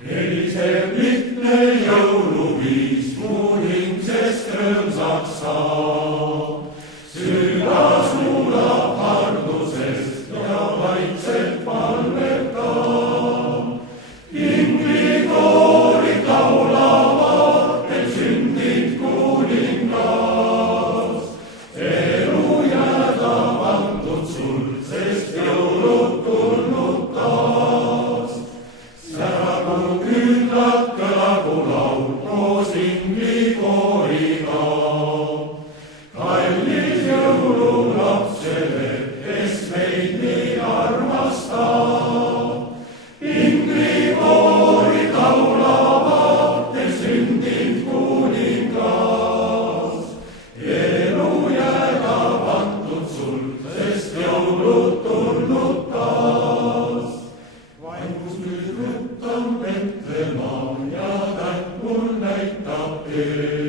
Heliseb lihtne jõuluviis, mu hing sest rõõmsaks saab. Südas muulab hardusest ja vaikselt palvetab. Inglikoorid laulavad, et sündid kuningas. Elu jäädab antud sul, sest jõulud tulnud taas. Säragu küünlad, kõlagu laul koos inglikooriga. Kallis jõululapsele, kes meid nii armastab. Inglikoorid laulavad, et sündid kuningas. Elu jäädab antud sul, sest jõulud tulnud taas. Vaimus nüüd ruttam Petlemaa ja täht mul näitab tee.